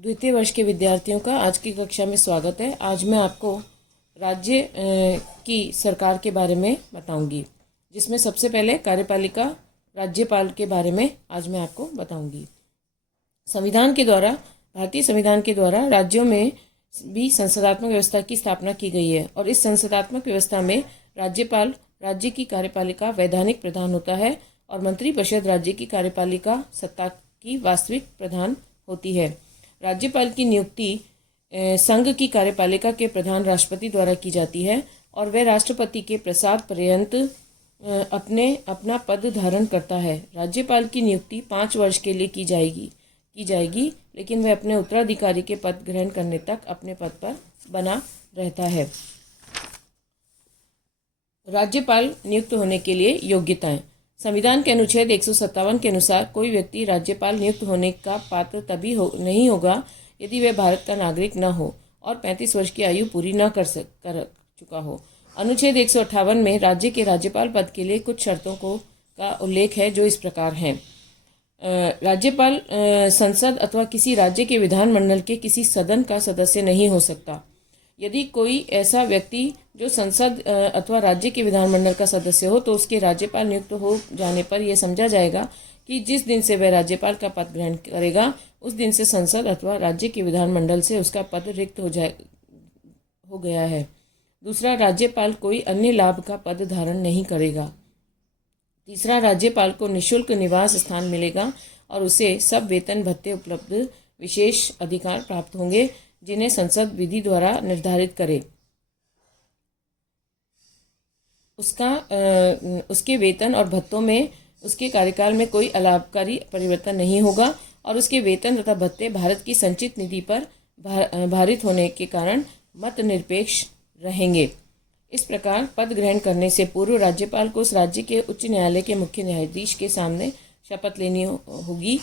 द्वितीय वर्ष के विद्यार्थियों का आज की कक्षा में स्वागत है। आज मैं आपको राज्य की सरकार के बारे में बताऊंगी, जिसमें सबसे पहले कार्यपालिका राज्यपाल के बारे में आज मैं आपको बताऊंगी। भारतीय संविधान के द्वारा राज्यों में भी संसदात्मक व्यवस्था की स्थापना की गई है और इस संसदात्मक व्यवस्था में राज्यपाल राज्य की कार्यपालिका वैधानिक प्रधान होता है और मंत्रिपरिषद राज्य की कार्यपालिका सत्ता की वास्तविक प्रधान होती है। राज्यपाल की नियुक्ति संघ की कार्यपालिका के प्रधान राष्ट्रपति द्वारा की जाती है और वह राष्ट्रपति के प्रसाद पर्यंत अपना पद धारण करता है। राज्यपाल की नियुक्ति 5 वर्ष के लिए की जाएगी, लेकिन वह अपने उत्तराधिकारी के पद ग्रहण करने तक अपने पद पर बना रहता है। राज्यपाल नियुक्त होने के लिए योग्यताएं। संविधान के अनुच्छेद 157 के अनुसार कोई व्यक्ति राज्यपाल नियुक्त होने का पात्र तभी नहीं होगा यदि वह भारत का नागरिक न हो और 35 वर्ष की आयु पूरी न कर चुका हो। अनुच्छेद 158 में राज्य के राज्यपाल पद के लिए कुछ शर्तों का उल्लेख है, जो इस प्रकार हैं। राज्यपाल संसद अथवा किसी राज्य के विधानमंडल के किसी सदन का सदस्य नहीं हो सकता। यदि कोई ऐसा व्यक्ति जो संसद अथवा राज्य के विधानमंडल का सदस्य हो तो उसके राज्यपाल नियुक्त हो जाने पर यह समझा जाएगा कि जिस दिन से वह राज्यपाल का पद ग्रहण करेगा उस दिन से संसद अथवा राज्य के विधानमंडल से उसका पद रिक्त हो गया है। दूसरा, राज्यपाल कोई अन्य लाभ का पद धारण नहीं करेगा। तीसरा, राज्यपाल को निःशुल्क निवास स्थान मिलेगा और उसे सब वेतन भत्ते उपलब्ध विशेष अधिकार प्राप्त होंगे जिन्हें संसद विधि द्वारा निर्धारित करे। उसके वेतन और भत्तों में उसके कार्यकाल में कोई अलाभकारी परिवर्तन नहीं होगा और उसके वेतन तथा भत्ते भारत की संचित निधि पर भारित होने के कारण मत निरपेक्ष रहेंगे। इस प्रकार पद ग्रहण करने से पूर्व राज्यपाल को उस राज्य के उच्च न्यायालय के मुख्य न्यायाधीश के सामने शपथ लेनी होगी,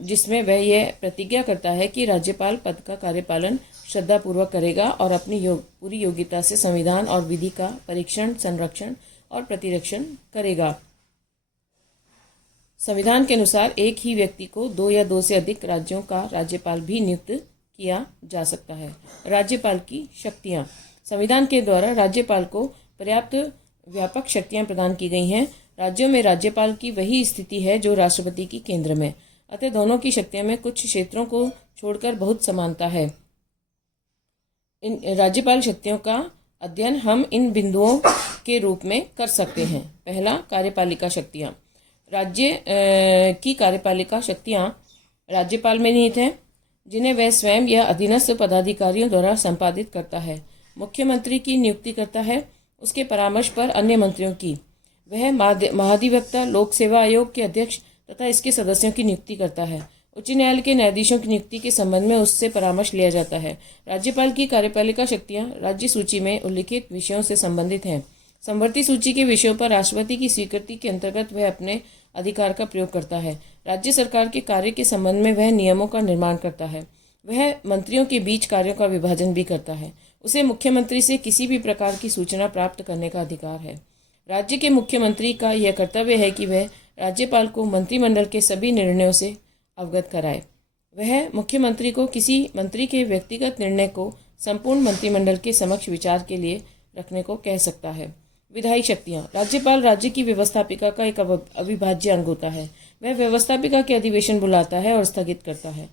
जिसमें वह यह प्रतिज्ञा करता है कि राज्यपाल पद का कार्यपालन श्रद्धापूर्वक करेगा और अपनी पूरी योग्यता से संविधान और विधि का परीक्षण, संरक्षण और प्रतिरक्षण करेगा। संविधान के अनुसार एक ही व्यक्ति को 2 या 2 से अधिक राज्यों का राज्यपाल भी नियुक्त किया जा सकता है। राज्यपाल की शक्तियाँ। संविधान के द्वारा राज्यपाल को पर्याप्त व्यापक शक्तियाँ प्रदान की गई हैं। राज्यों में राज्यपाल की वही स्थिति है जो राष्ट्रपति की केंद्र में, अतः दोनों की शक्तियों में कुछ क्षेत्रों को छोड़कर बहुत समानता है। इन राज्यपाल शक्तियों का अध्ययन हम इन बिंदुओं के रूप में कर सकते हैं। पहला, कार्यपालिका शक्तियाँ। राज्य की कार्यपालिका शक्तियाँ राज्यपाल में निहित हैं, जिन्हें वह स्वयं या अधीनस्थ पदाधिकारियों द्वारा संपादित करता है। मुख्यमंत्री की नियुक्ति करता है, उसके परामर्श पर अन्य मंत्रियों की। वह महाधिवक्ता, लोक सेवा आयोग के अध्यक्ष तथा इसके सदस्यों की नियुक्ति करता है। उच्च न्यायालय के न्यायाधीशों की नियुक्ति के संबंध में उससे परामर्श लिया जाता है। राज्यपाल की कार्यपालिका शक्तियाँ राज्य सूची में उल्लिखित विषयों से संबंधित हैं। समवर्ती सूची के विषयों पर राष्ट्रपति की स्वीकृति के अंतर्गत वह अपने अधिकार का प्रयोग करता है। राज्य सरकार के कार्य के संबंध में वह नियमों का निर्माण करता है। वह मंत्रियों के बीच कार्यों का विभाजन भी करता है। उसे मुख्यमंत्री से किसी भी प्रकार की सूचना प्राप्त करने का अधिकार है। राज्य के मुख्यमंत्री का यह कर्तव्य है कि वह राज्यपाल को मंत्रिमंडल के सभी निर्णयों से अवगत कराए। वह मुख्यमंत्री को किसी मंत्री के व्यक्तिगत निर्णय को संपूर्ण मंत्रिमंडल के समक्ष विचार के लिए रखने को कह सकता है। विधायी शक्तियाँ। राज्यपाल राज्य की व्यवस्थापिका का एक अविभाज्य अंग होता है। वह व्यवस्थापिका के अधिवेशन बुलाता है और स्थगित करता है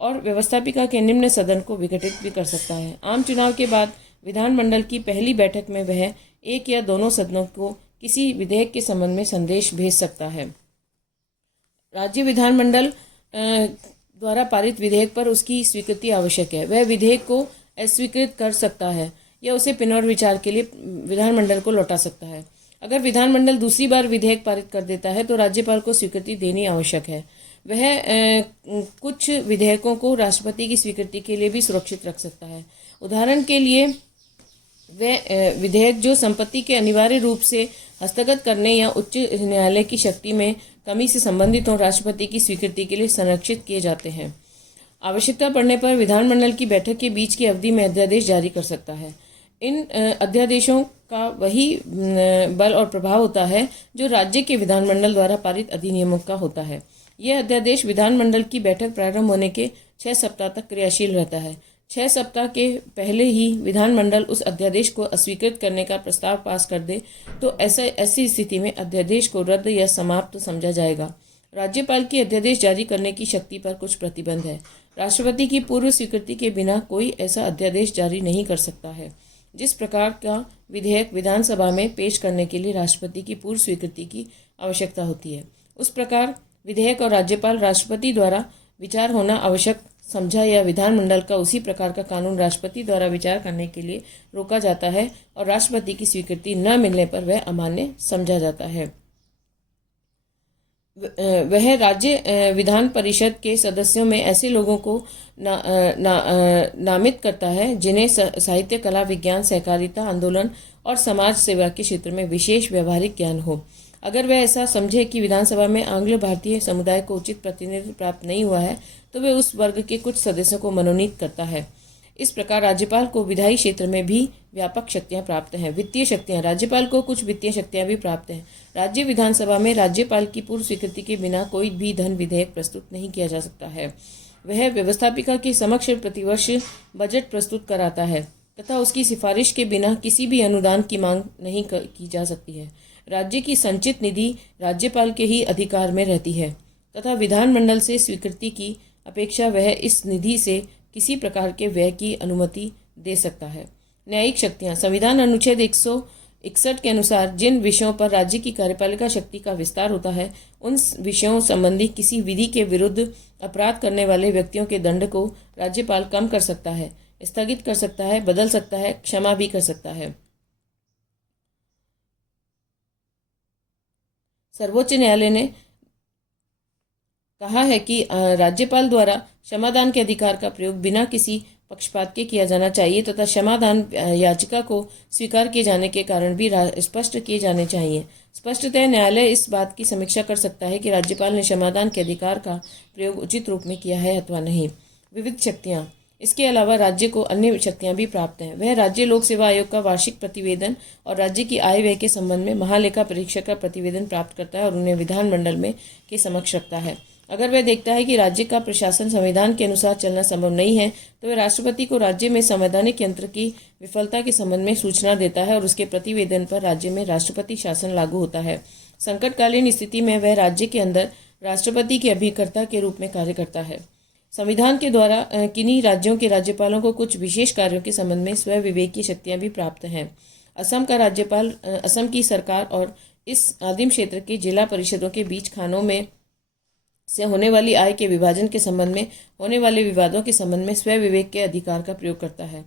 और व्यवस्थापिका के निम्न सदन को विघटित भी कर सकता है। आम चुनाव के बाद विधानमंडल की पहली बैठक में वह एक या दोनों सदनों को किसी विधेयक के संबंध में संदेश भेज सकता है। राज्य विधानमंडल द्वारा पारित विधेयक पर उसकी स्वीकृति आवश्यक है। वह विधेयक को अस्वीकृत कर सकता है या उसे पुनर्विचार के लिए विधानमंडल को लौटा सकता है। अगर विधानमंडल दूसरी बार विधेयक पारित कर देता है तो राज्यपाल को स्वीकृति देनी आवश्यक है। वह कुछ विधेयकों को राष्ट्रपति की स्वीकृति के लिए भी सुरक्षित रख सकता है। उदाहरण के लिए, वह विधेयक जो संपत्ति के अनिवार्य रूप से हस्तगत करने या उच्च न्यायालय की शक्ति में कमी से संबंधित हों, राष्ट्रपति की स्वीकृति के लिए संरक्षित किए जाते हैं। आवश्यकता पड़ने पर विधानमंडल की बैठक के बीच की अवधि में अध्यादेश जारी कर सकता है। इन अध्यादेशों का वही बल और प्रभाव होता है जो राज्य के विधानमंडल द्वारा पारित अधिनियमों का होता है। यह अध्यादेश विधानमंडल की बैठक प्रारंभ होने के 6 सप्ताह तक क्रियाशील रहता है। 6 सप्ताह के पहले ही विधानमंडल उस अध्यादेश को अस्वीकृत करने का प्रस्ताव पास कर दे तो ऐसी स्थिति में अध्यादेश को रद्द या समाप्त समझा जाएगा। राज्यपाल की अध्यादेश जारी करने की शक्ति पर कुछ प्रतिबंध है। राष्ट्रपति की पूर्व स्वीकृति के बिना कोई ऐसा अध्यादेश जारी नहीं कर सकता है। जिस प्रकार का विधेयक विधानसभा में पेश करने के लिए राष्ट्रपति की पूर्व स्वीकृति की आवश्यकता होती है, उस प्रकार विधेयक और राज्यपाल राष्ट्रपति द्वारा विचार होना आवश्यक समझा या विधानमंडल का उसी प्रकार का कानून राष्ट्रपति द्वारा विचार करने के लिए रोका जाता है और राष्ट्रपति की स्वीकृति न मिलने पर वह अमान्य समझा जाता है। वह राज्य विधान परिषद के सदस्यों में ऐसे लोगों को नामित करता है जिन्हें साहित्य, कला, विज्ञान, सहकारिता आंदोलन और समाज सेवा के क्षेत्र में विशेष व्यवहारिक ज्ञान हो। अगर वह ऐसा समझे कि विधानसभा में आंग्ल भारतीय समुदाय को उचित प्रतिनिधित्व प्राप्त नहीं हुआ है तो वह उस वर्ग के कुछ सदस्यों को मनोनीत करता है। इस प्रकार राज्यपाल को विधायी क्षेत्र में भी व्यापक शक्तियां प्राप्त हैं। वित्तीय शक्तियां, राज्यपाल को कुछ वित्तीय शक्तियां भी प्राप्त हैं। राज्य विधानसभा में राज्यपाल की पूर्व स्वीकृति के बिना कोई भी धन विधेयक प्रस्तुत नहीं किया जा सकता है। वह व्यवस्थापिका के समक्ष प्रतिवर्ष बजट प्रस्तुत कराता है तथा उसकी सिफारिश के बिना किसी भी अनुदान की मांग नहीं की जा सकती है। राज्य की संचित निधि राज्यपाल के ही अधिकार में रहती है तथा विधानमंडल से स्वीकृति की अपेक्षा वह इस निधि से किसी प्रकार के व्यय की अनुमति दे सकता है। न्यायिक शक्तियां, संविधान अनुच्छेद 161 के अनुसार जिन विषयों पर राज्य की कार्यपालिका शक्ति का विस्तार होता है उन विषयों संबंधी किसी विधि के विरुद्ध अपराध करने वाले व्यक्तियों के दंड को राज्यपाल कम कर सकता है, स्थगित कर सकता है, बदल सकता है, क्षमा भी कर सकता है। सर्वोच्च न्यायालय ने कहा है कि राज्यपाल द्वारा क्षमादान के अधिकार का प्रयोग बिना किसी पक्षपात के किया जाना चाहिए तथा क्षमादान याचिका को स्वीकार किए जाने के कारण भी स्पष्ट किए जाने चाहिए। स्पष्टतः न्यायालय इस बात की समीक्षा कर सकता है कि राज्यपाल ने क्षमादान के अधिकार का प्रयोग उचित रूप में किया है अथवा नहीं। विविध शक्तियाँ, इसके अलावा राज्य को अन्य शक्तियां भी प्राप्त हैं। वह राज्य लोक सेवा आयोग का वार्षिक प्रतिवेदन और राज्य की आय व्यय के संबंध में महालेखा परीक्षक का प्रतिवेदन प्राप्त करता है और उन्हें विधानमंडल में के समक्ष रखता है। अगर वह देखता है कि राज्य का प्रशासन संविधान के अनुसार चलना संभव नहीं है तो वह राष्ट्रपति को राज्य में संवैधानिक यंत्र की विफलता के संबंध में सूचना देता है और उसके प्रतिवेदन पर राज्य में राष्ट्रपति शासन लागू होता है। संकटकालीन स्थिति में वह राज्य के अंदर राष्ट्रपति के अभिकर्ता के रूप में कार्य करता है। संविधान के द्वारा किन्हीं राज्यों के राज्यपालों को कुछ विशेष कार्यों के संबंध में स्व विवेक की शक्तियां भी प्राप्त हैं। असम का राज्यपाल असम की सरकार और इस आदिम क्षेत्र के जिला परिषदों के बीच खानों में से होने वाली आय के विभाजन के संबंध में होने वाले विवादों के संबंध में स्व विवेक के अधिकार का प्रयोग करता है।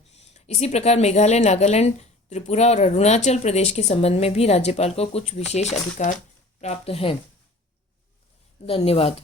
इसी प्रकार मेघालय, नागालैंड, त्रिपुरा और अरुणाचल प्रदेश के संबंध में भी राज्यपाल को कुछ विशेष अधिकार प्राप्त हैं। धन्यवाद।